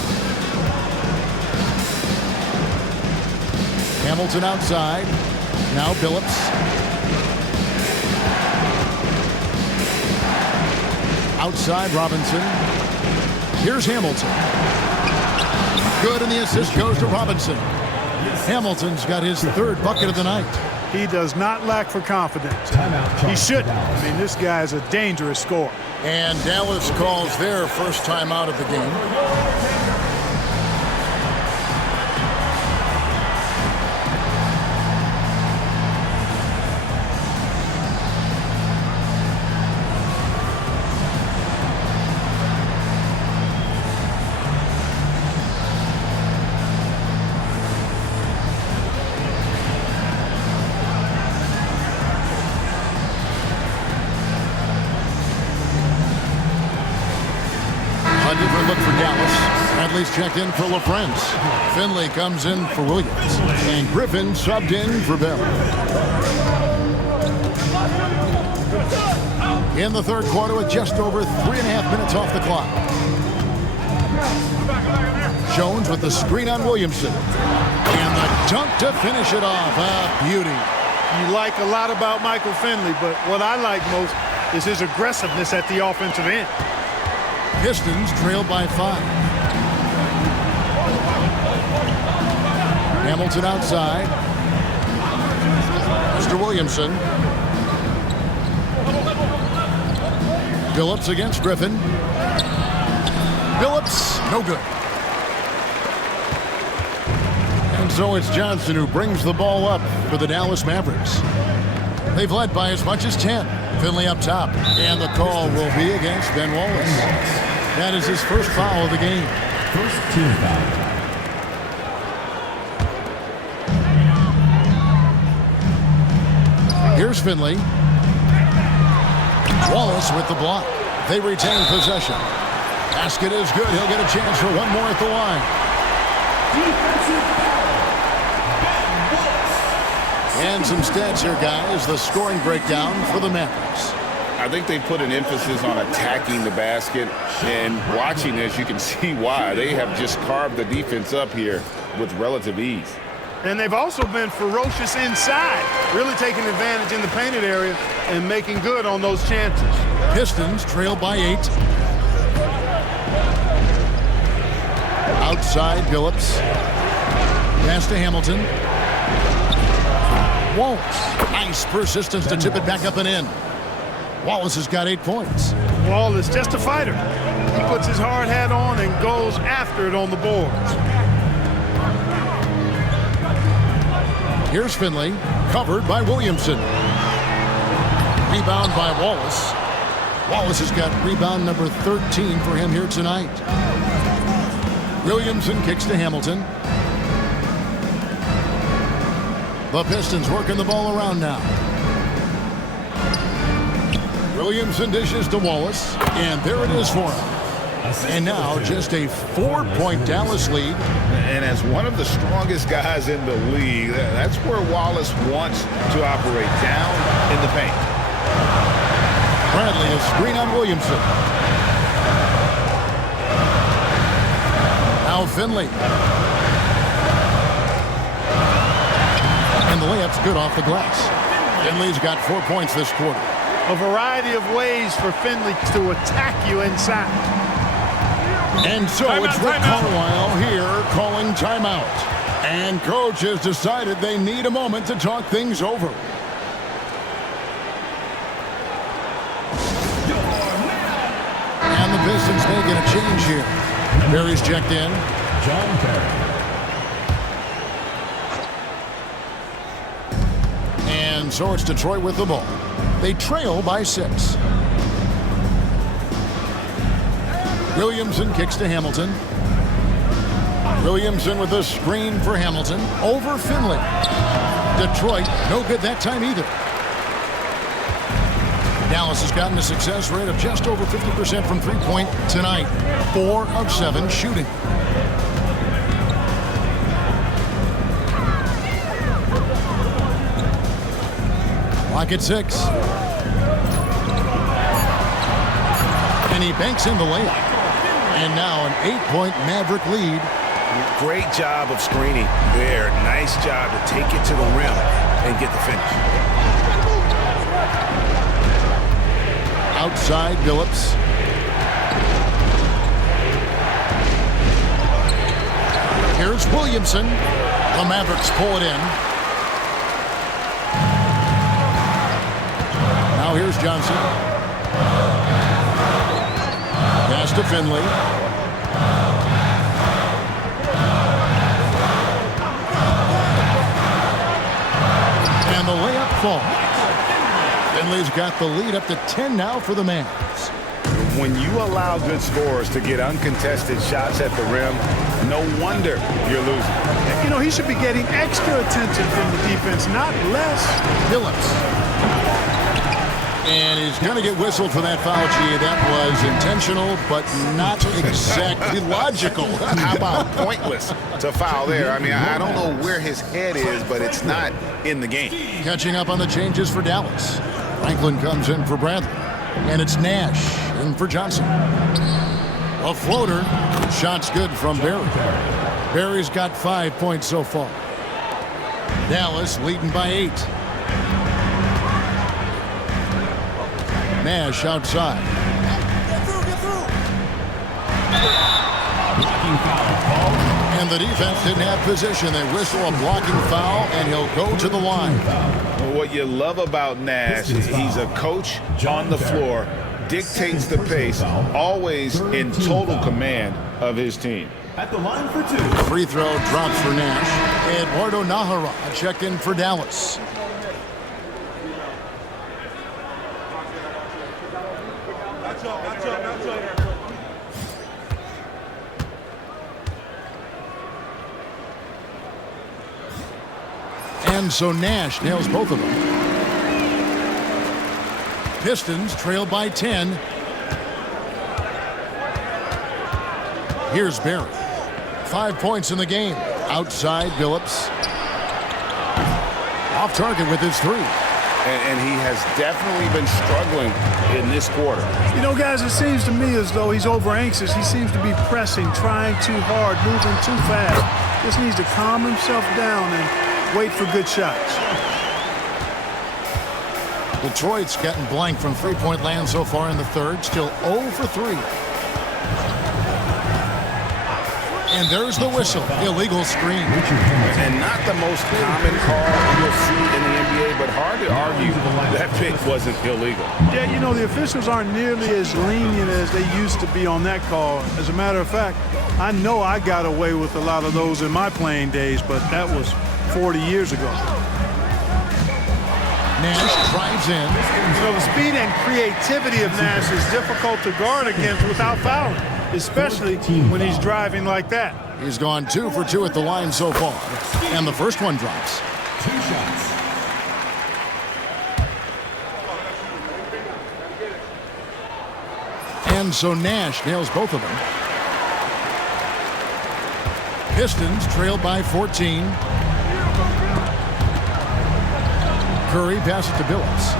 Hamilton outside. Now Phillips. Outside Robinson. Here's Hamilton. Good, and the assist goes to Robinson. Hamilton's got his third bucket of the night. He does not lack for confidence. He shouldn't. I mean, this guy is a dangerous scorer. And Dallas calls their first time out of the game. A different look for Dallas. Bradley's checked in for LaFrance. Finley comes in for Williams. And Griffin subbed in for Bell. In the third quarter with just over 3.5 minutes off the clock. Jones with the screen on Williamson. And the dunk to finish it off. A beauty. You like a lot about Michael Finley, but what I like most is his aggressiveness at the offensive end. Pistons trail by 5. Hamilton outside. Mr. Williamson. Phillips against Griffin. Phillips, no good. And so it's Johnson who brings the ball up for the Dallas Mavericks. They've led by as much as 10. Finley up top, and the call will be against Ben Wallace. That is his first foul of the game. First team foul. Here's Finley. Wallace with the block. They retain possession. Basket is good. He'll get a chance for one more at the line. And some stats here, guys. The scoring breakdown for the Mavericks. I think they put an emphasis on attacking the basket, and watching this, you can see why. They have just carved the defense up here with relative ease. And they've also been ferocious inside, really taking advantage in the painted area and making good on those chances. Pistons trail by 8. Outside, Phillips. Pass to Hamilton. Wallace. Nice persistence to tip it back up and in. Wallace has got 8 points. Wallace, just a fighter. He puts his hard hat on and goes after it on the boards. Here's Finley, covered by Williamson. Rebound by Wallace. Wallace has got rebound number 13 for him here tonight. Williamson kicks to Hamilton. The Pistons working the ball around now. Williamson dishes to Wallace, and there it is for him. And now just a 4-point Dallas lead. And as one of the strongest guys in the league, that's where Wallace wants to operate, down in the paint. Bradley, a screen on Williamson. Now Finley. And the layup's good off the glass. Finley's got 4 points this quarter. A variety of ways for Finley to attack you inside. And so it's Rick Carlisle here calling timeout. And coach has decided they need a moment to talk things over. And the Pistons making a change here. Barry's checked in. John Terry. And so it's Detroit with the ball. They trail by 6. Williamson kicks to Hamilton. Williamson with a screen for Hamilton. Over Finley. Detroit, no good that time either. Dallas has gotten a success rate of just over 50% from three-point tonight. 4 of 7 shooting. Clock at 6. And he banks in the layup. And now an 8-point Maverick lead. Great job of screening there. Nice job to take it to the rim and get the finish. Outside Billups. Here's Williamson. The Mavericks pull it in. Now here's Johnson. Pass to Finley. And the layup falls. Finley's got the lead up to 10 now for the Mavs. When you allow good scorers to get uncontested shots at the rim, no wonder you're losing. You know, he should be getting extra attention from the defense, not less. Phillips. And he's going to get whistled for that foul, G. That was intentional, but not exactly logical. How about pointless to foul there? I mean, I don't know where his head is, but it's not in the game. Catching up on the changes for Dallas. Franklin comes in for Bradley. And it's Nash in for Johnson. A floater. Shot's good from Barry. Barry's got 5 points so far. Dallas leading by 8. Nash outside. And the defense didn't have position. They whistle a blocking foul, and he'll go to the line. What you love about Nash is he's a coach on the floor, dictates the pace, always in total command of his team. At the line for 2. Free throw drops for Nash. Eduardo Nahara checked in for Dallas. And so Nash nails both of them. Pistons trail by 10. Here's Barry. 5 points in the game. Outside Billups. Off target with his 3. And he has definitely been struggling in this quarter. You know, guys, it seems to me as though he's over anxious. He seems to be pressing, trying too hard, moving too fast. Just needs to calm himself down and wait for good shots. Detroit's getting blank from three-point land so far in the third. Still 0 for 3. And there's the whistle. Illegal screen. And not the most common call you'll see in the NBA, but hard to argue that pick wasn't illegal. Yeah, you know, the officials aren't nearly as lenient as they used to be on that call. As a matter of fact, I know I got away with a lot of those in my playing days, but that was 40 years ago. Nash drives in. You know, the speed and creativity of Nash is difficult to guard against without fouling, especially when he's driving like that. He's gone 2 for 2 at the line so far. And the first one drops. 2 shots. And so Nash nails both of them. Pistons trail by 14. Curry passes to Billups.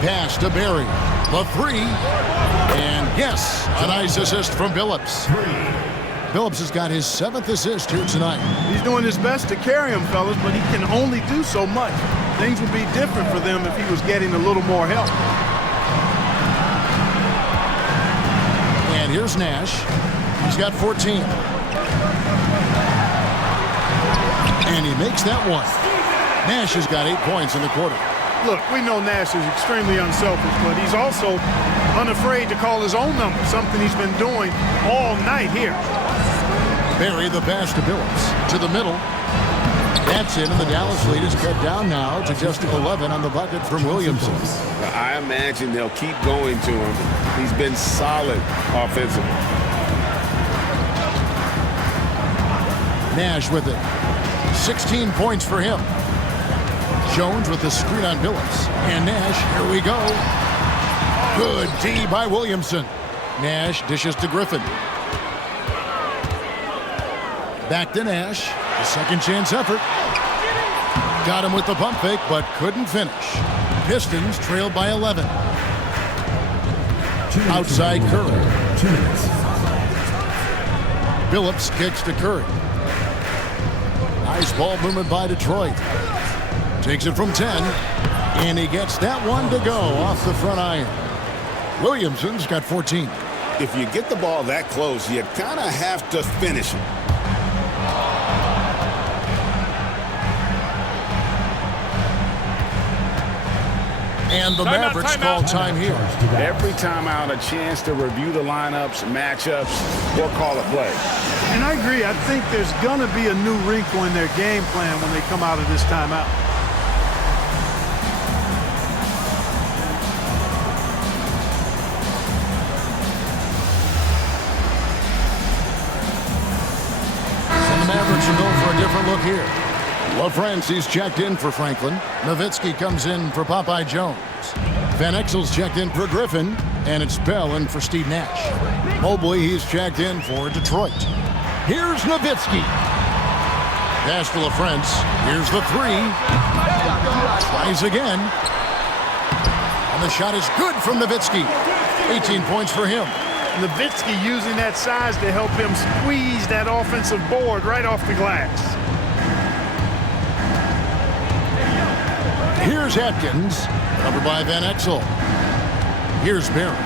Pass to Barry. The three. And yes, a nice assist from Billups. Billups has got his 7th assist here tonight. He's doing his best to carry him, fellas, but he can only do so much. Things would be different for them if he was getting a little more help. And here's Nash. He's got 14. And he makes that one. Nash has got 8 points in the quarter. Look, we know Nash is extremely unselfish, but he's also unafraid to call his own number, something he's been doing all night here. Barry the pass to Billups. To the middle. That's in, and the Dallas lead is cut down now to just 11 on the bucket from Williamson. I imagine they'll keep going to him. He's been solid offensively. Nash with it. 16 points for him. Jones with the screen on Billups. And Nash, here we go. Good D by Williamson. Nash dishes to Griffin. Back to Nash. A second chance effort. Got him with the pump fake, but couldn't finish. Pistons trailed by 11. Outside Curry. 2 minutes. Billups kicks to Curry. Nice ball movement by Detroit. Takes it from 10. And he gets that one to go off the front iron. Williamson's got 14. If you get the ball that close, you kind of have to finish it. And the Mavericks call time here. Every timeout, a chance to review the lineups, matchups, or call a play. And I agree. I think there's going to be a new wrinkle in their game plan when they come out of this timeout. And the Mavericks will go for a different look here. LaFrance's checked in for Franklin. Nowitzki comes in for Popeye Jones. Van Exel's checked in for Griffin. And it's Bell in for Steve Nash. Mobley, he's checked in for Detroit. Here's Nowitzki. Pass to LaFrance. Here's the three. Tries again. And the shot is good from Nowitzki. 18 points for him. Nowitzki using that size to help him squeeze that offensive board right off the glass. Here's Atkins, covered by Van Exel. Here's Barry.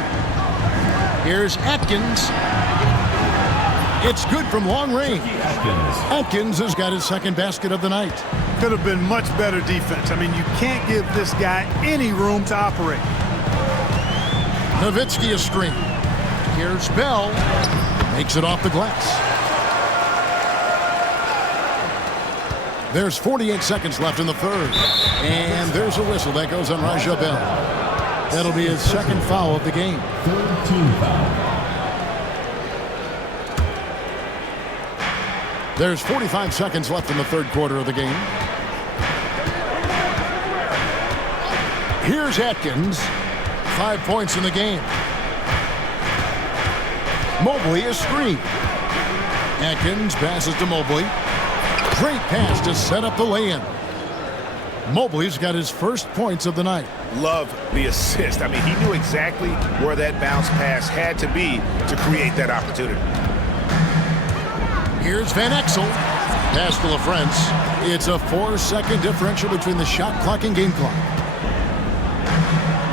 Here's Atkins. It's good from long range. Atkins has got his second basket of the night. Could have been much better defense. I mean, you can't give this guy any room to operate. Nowitzki a screen. Here's Bell. Makes it off the glass. There's 48 seconds left in the third. And there's a whistle that goes on Raja Bell. That'll be his second foul of the game. Third team foul. There's 45 seconds left in the third quarter of the game. Here's Atkins. 5 points in the game. Mobley a screen. Atkins passes to Mobley. Great pass to set up the lay-in. Mobley's got his first points of the night. Love the assist. I mean, he knew exactly where that bounce pass had to be to create that opportunity. Here's Van Exel. Pass to LaFrance. It's a 4-second differential between the shot clock and game clock.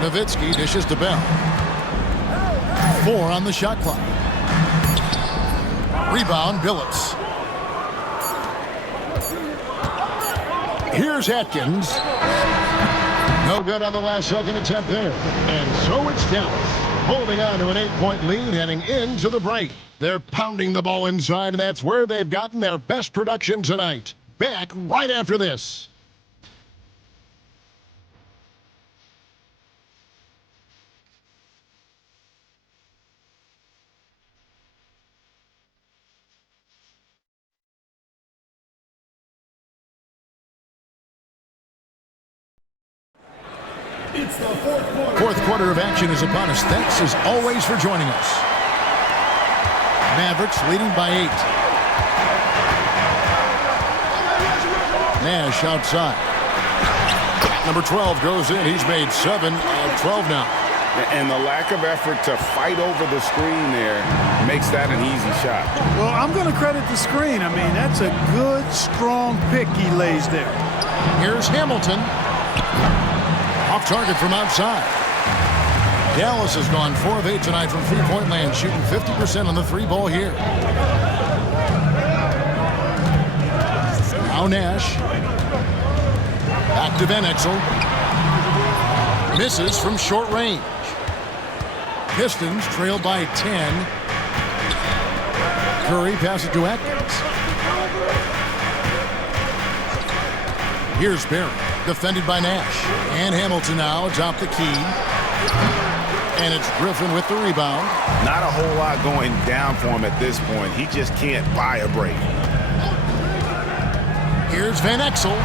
Nowitzki dishes to Bell. 4 on the shot clock. Rebound, Billups. Here's Atkins. No good on the last second attempt there. And so it's Dallas, holding on to an 8-point lead heading into the break. They're pounding the ball inside, and that's where they've gotten their best production tonight. Back right after this. Fourth quarter of action is upon us. Thanks as always for joining us. Mavericks leading by 8. Nash outside. Number 12 goes in. He's made 7 of 12 now. And the lack of effort to fight over the screen there makes that an easy shot. Well, I'm going to credit the screen. I mean, that's a good, strong pick he lays there. Here's Hamilton. Off target from outside. Dallas has gone 4 of 8 tonight from three-point land, shooting 50% on the 3-ball here. Now Nash. Back to Van Exel. Misses from short range. Pistons trail by 10. Curry passes to Atkins. Here's Barry, defended by Nash. And Hamilton now atop the key. And it's Griffin with the rebound. Not a whole lot going down for him at this point. He just can't buy a break. Here's Van Exel.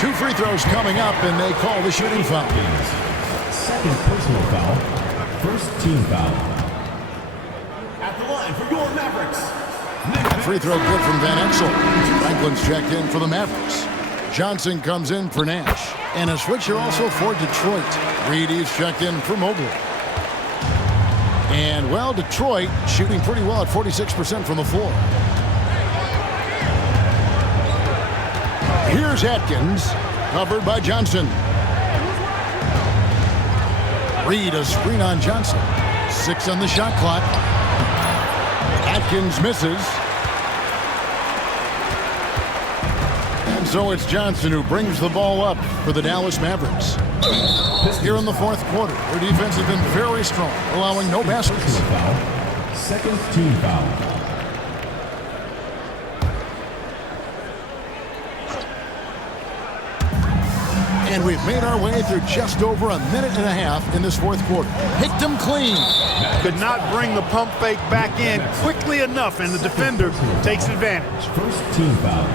2 free throws coming up, and they call the shooting foul. Second personal foul. First team foul. At the line for your Mavericks. Free throw good from Van Exel. Franklin's checked in for the Mavericks. Johnson comes in for Nash. And a switcher also for Detroit. Reedy's checked in for Mobley. And, well, Detroit shooting pretty well at 46% from the floor. Here's Atkins, covered by Johnson. Reed a screen on Johnson. 6 on the shot clock. Atkins misses. And so it's Johnson who brings the ball up for the Dallas Mavericks. Here in the fourth quarter, their defense has been very strong, allowing no baskets. Second team foul. And we've made our way through just over a minute and a half in this fourth quarter. Picked him clean. Could not bring the pump fake back in quickly enough, and the defender takes advantage. First team foul.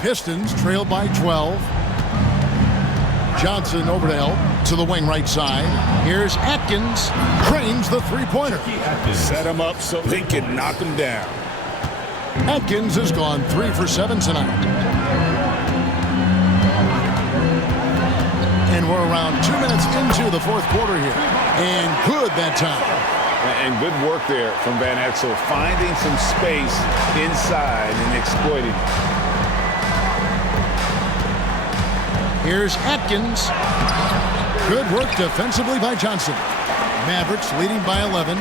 Pistons trail by 12. Johnson over to help to the wing right side. Here's Atkins. Cranes the three-pointer. Set him up so they can knock him down. Atkins has gone 3 for 7 tonight. And we're around 2 minutes into the fourth quarter here. And good that time. And good work there from Van Exel, finding some space inside and exploiting. Here's Atkins. Good work defensively by Johnson. Mavericks leading by 11.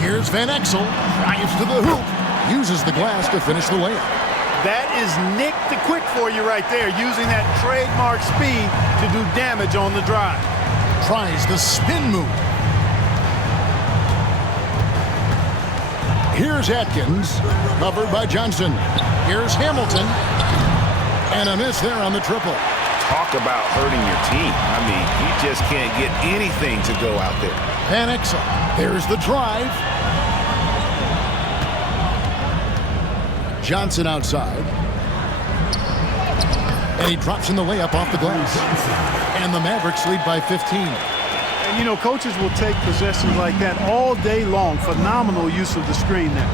Here's Van Exel. Drives to the hoop. Uses the glass to finish the layup. That is Nick the Quick for you right there, using that trademark speed to do damage on the drive. Tries the spin move. Here's Atkins, covered by Johnson. Here's Hamilton. And a miss there on the triple. Talk about hurting your team. I mean, you just can't get anything to go out there. Van Exel. There's the drive. Johnson outside. And he drops in the layup off the glass. And the Mavericks lead by 15. And, you know, coaches will take possessions like that all day long. Phenomenal use of the screen there.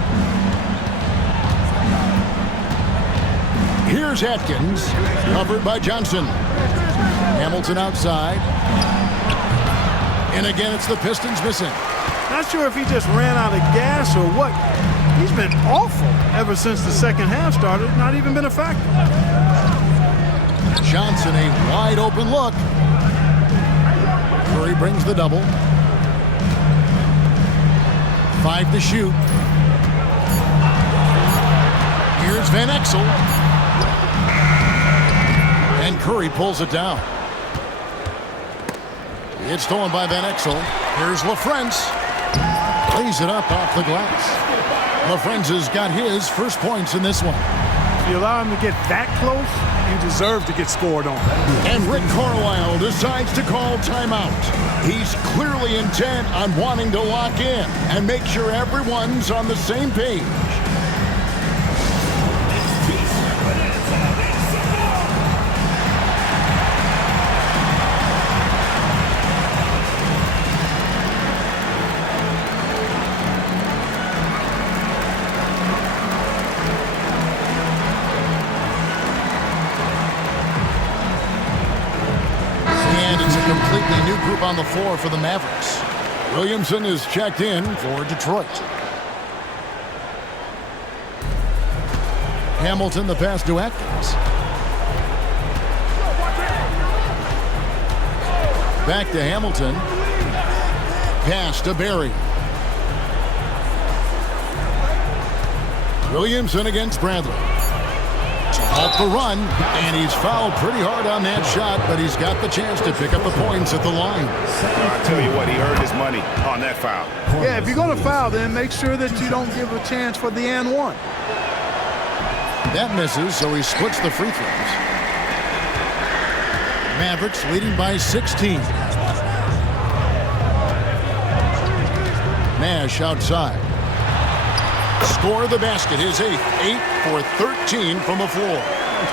Here's Atkins, covered by Johnson. Hamilton outside. And again, it's the Pistons missing. Not sure if he just ran out of gas or what. He's been awful ever since the second half started. Not even been a factor. Johnson, a wide open look. Curry brings the double. 5 to shoot. Here's Van Exel. And Curry pulls it down. It's stolen by Van Exel. Here's LaFrentz. Lays it up off the glass. LaFrentz has got his first points in this one. If you allow him to get that close, you deserve to get scored on. And Rick Carlisle decides to call timeout. He's clearly intent on wanting to lock in and make sure everyone's on the same page. completely new group on the floor for the Mavericks. Williamson is checked in for Detroit. Hamilton the pass to Atkins. Back to Hamilton. Pass to Barry. Williamson against Bradley. To halt the run, and he's fouled pretty hard on that shot, but he's got the chance to pick up the points at the line. I tell you what, he earned his money on that foul. Yeah, if you're going to foul, then make sure that you don't give a chance for the and one. That misses, so he splits the free throws. Mavericks leading by 16. Nash outside. Score the basket, his 8th. 8 for 13 from the floor.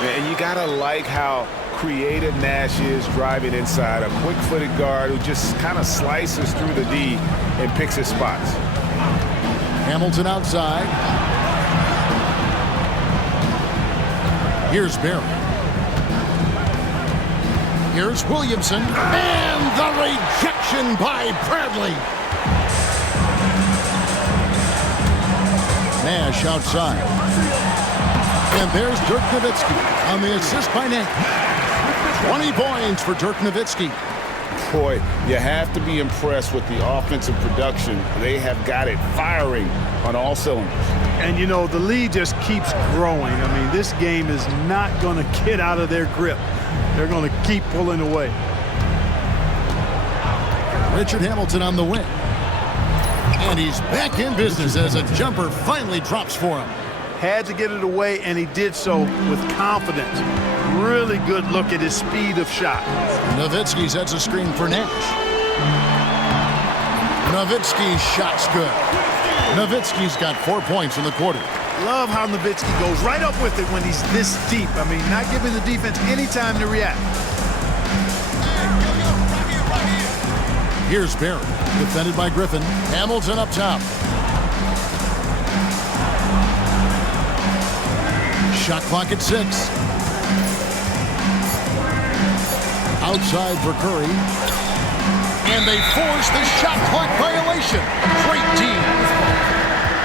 And you got to like how creative Nash is driving inside. A quick-footed guard who just kind of slices through the D and picks his spots. Hamilton outside. Here's Barry. Here's Williamson. And the rejection by Bradley. Nash outside. And there's Dirk Nowitzki on the assist by Nash. 20 points for Dirk Nowitzki. Boy, you have to be impressed with the offensive production. They have got it firing on all cylinders. And, you know, the lead just keeps growing. I mean, this game is not going to get out of their grip. They're going to keep pulling away. Richard Hamilton on the wing. And he's back in business as a jumper finally drops for him. Had to get it away, and he did so with confidence. Really good look at his speed of shot. Nowitzki sets a screen for Nash. Nowitzki's shot's good. Nowitzki's got 4 points in the quarter. Love how Nowitzki goes right up with it when he's this deep. I mean, not giving the defense any time to react. Here's Barry, defended by Griffin. Hamilton up top. Shot clock at 6. Outside for Curry. And they force the shot clock violation. Great team.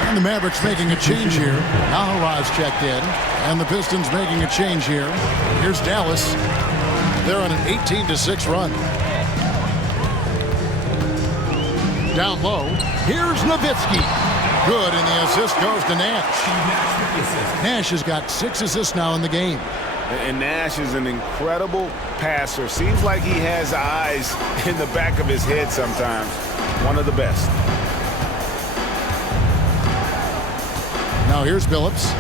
And the Mavericks making a change here. Al-Harraz checked in. And the Pistons making a change here. Here's Dallas. They're on an 18-6 run. Down low. Here's Nowitzki. Good, and the assist goes to Nash. Nash has got 6 assists now in the game. And Nash is an incredible passer. Seems like he has eyes in the back of his head sometimes. One of the best. Now here's Billups.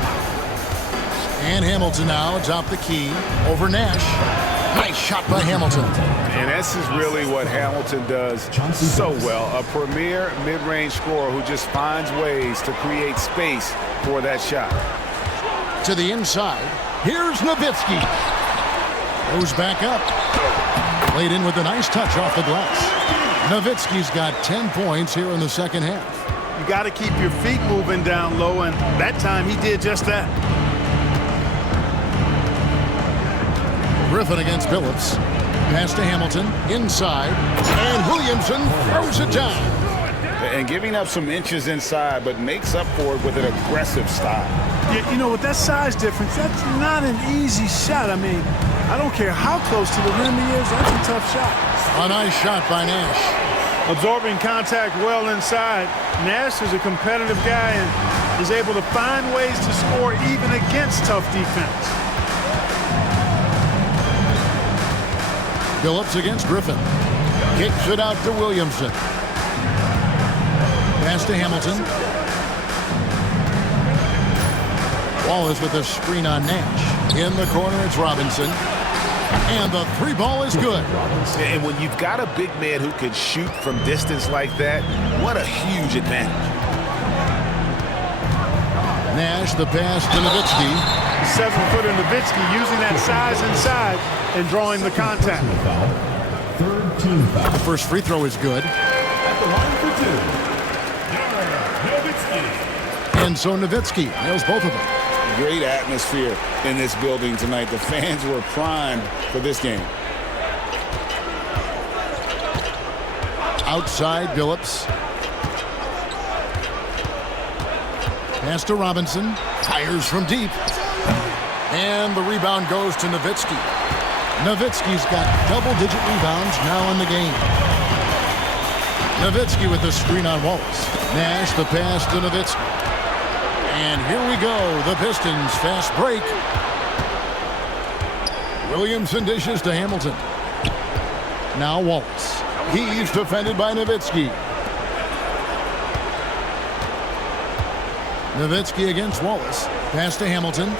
And Hamilton now atop the key over Nash. Nice shot by Hamilton. And this is really what Hamilton does so well. A premier mid-range scorer who just finds ways to create space for that shot. To the inside. Here's Nowitzki. Goes back up. Played in with a nice touch off the glass. Nowitzki's got 10 points here in the second half. You got to keep your feet moving down low, and that time he did just that. Griffin against Billups. Pass to Hamilton. Inside. And Williamson throws it down. And giving up some inches inside, but makes up for it with an aggressive style. You know, with that size difference, that's not an easy shot. I mean, I don't care how close to the rim he is, that's a tough shot. A nice shot by Nash. Absorbing contact well inside. Nash is a competitive guy and is able to find ways to score even against tough defense. Billups against Griffin. Kicks it out to Williamson. Pass to Hamilton. Wallace with a screen on Nash. In the corner, it's Robinson. And the 3 ball is good. And when you've got a big man who can shoot from distance like that, what a huge advantage. Nash, the pass to Nowitzki. 7-footer Nowitzki using that size inside and drawing the contact. Third team foul. The first free throw is good. At the line for 2, Nowitzki. And so Nowitzki nails both of them. Great atmosphere in this building tonight. The fans were primed for this game. Outside, Billups. Pass to Robinson. Fires from deep. And the rebound goes to Nowitzki. Nowitzki's got double-digit rebounds now in the game. Nowitzki with the screen on Wallace. Nash the pass to Nowitzki. And here we go. The Pistons fast break. Williamson dishes to Hamilton. Now Wallace. He's defended by Nowitzki. Nowitzki against Wallace. Pass to Hamilton.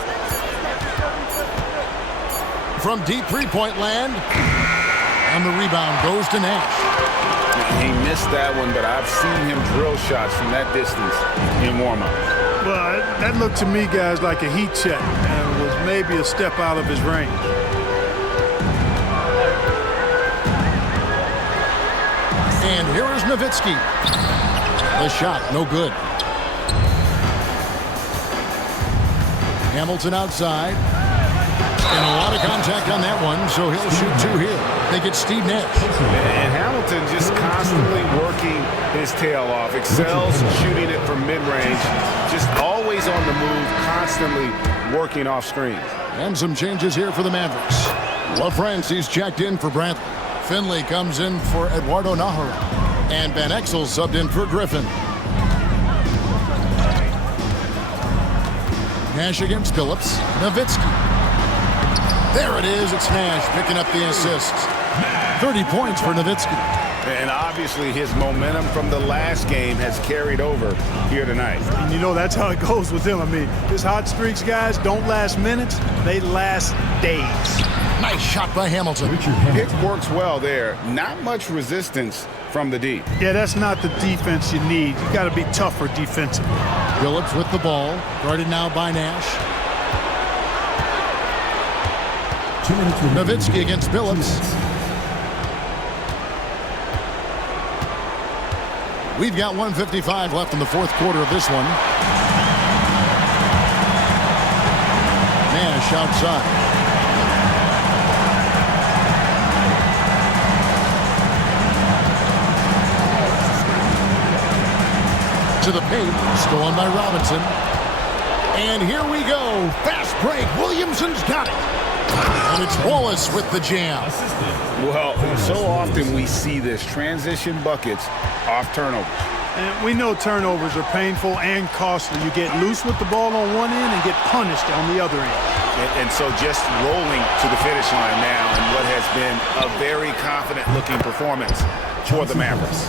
From deep three-point land. And the rebound goes to Nash. He missed that one, but I've seen him drill shots from that distance in warm-up. Well, that looked to me, guys, like a heat check and was maybe a step out of his range. And here is Nowitzki. The shot, no good. Hamilton outside. And a lot of contact on that one, so he'll shoot two here. They get Steve Nash. And Hamilton just constantly working his tail off. Excels shooting it from mid-range. Just always on the move, constantly working off screens. And some changes here for the Mavericks. LaFrancie's checked in for Bradley. Finley comes in for Eduardo Nahara. And Van Exel subbed in for Griffin. Nash against Billups. Nowitzki. There it is. It's Nash picking up the assist. 30 points for Nowitzki. And obviously his momentum from the last game has carried over here tonight. And you know, that's how it goes with him. I mean, his hot streaks, guys, don't last minutes. They last days. Nice shot by Hamilton. It works well there. Not much resistance from the D. Yeah, that's not the defense you need. You got to be tougher defensively. Billups with the ball. Guarded now by Nash. Nowitzki against Billups. We've got 1:55 left in the fourth quarter of this one. Nash outside. To the paint, stolen by Robinson. And here we go. Fast break. Williamson's got it. And it's Wallace with the jam. Well, so often we see this transition buckets off turnovers. And we know turnovers are painful and costly. You get loose with the ball on one end and get punished on the other end. And so just rolling to the finish line now in what has been a very confident-looking performance for the Mavericks.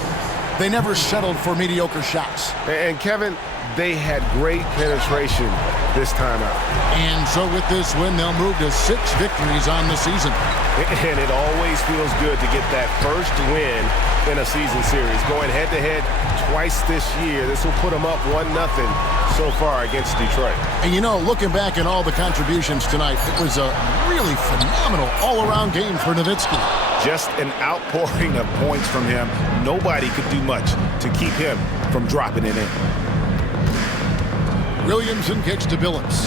They never settled for mediocre shots. And Kevin, they had great penetration this time out. And so with this win, they'll move to 6 victories on the season. And it always feels good to get that first win in a season series. Going head-to-head twice this year, this will put them up 1-0 so far against Detroit. And you know, looking back at all the contributions tonight, it was a really phenomenal all-around game for Nowitzki. Just an outpouring of points from him. Nobody could do much to keep him from dropping it in. Williamson kicks to Billups.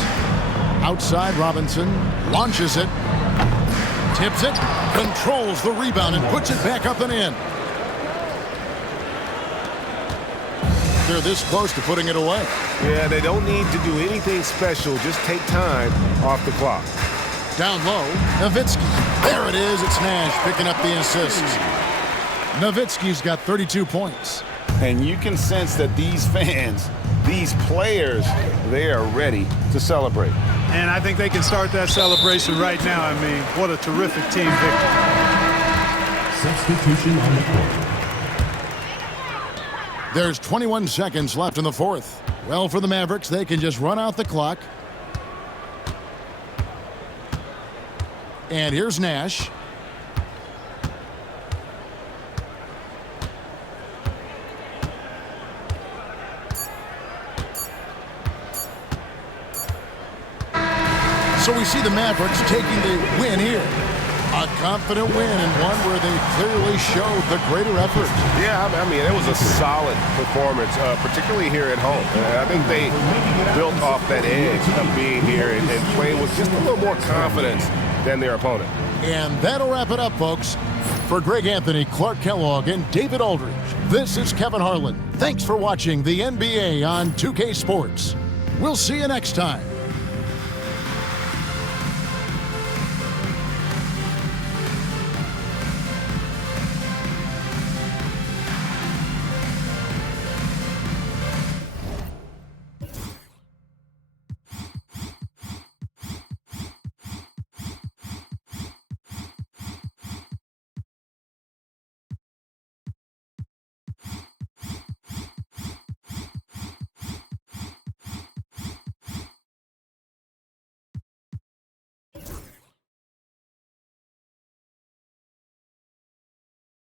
Outside, Robinson launches it, tips it, controls the rebound, and puts it back up and in. They're this close to putting it away. Yeah, they don't need to do anything special. Just take time off the clock. Down low, Nowitzki. There it is. It's Nash picking up the assist. Nowitzki's got 32 points. And you can sense that these fans, these players, they are ready to celebrate. And I think they can start that celebration right now. I mean, what a terrific team victory. Substitution on the court. There's 21 seconds left in the fourth. Well, for the Mavericks, they can just run out the clock. And here's Nash. So we see the Mavericks taking the win here. A confident win and one where they clearly showed the greater effort. Yeah, I mean, it was a solid performance, particularly here at home. I think they built off that edge of being here and playing with just a little more confidence than their opponent. And that'll wrap it up, folks. For Greg Anthony, Clark Kellogg, and David Aldridge, this is Kevin Harlan. Thanks for watching the NBA on 2K Sports. We'll see you next time.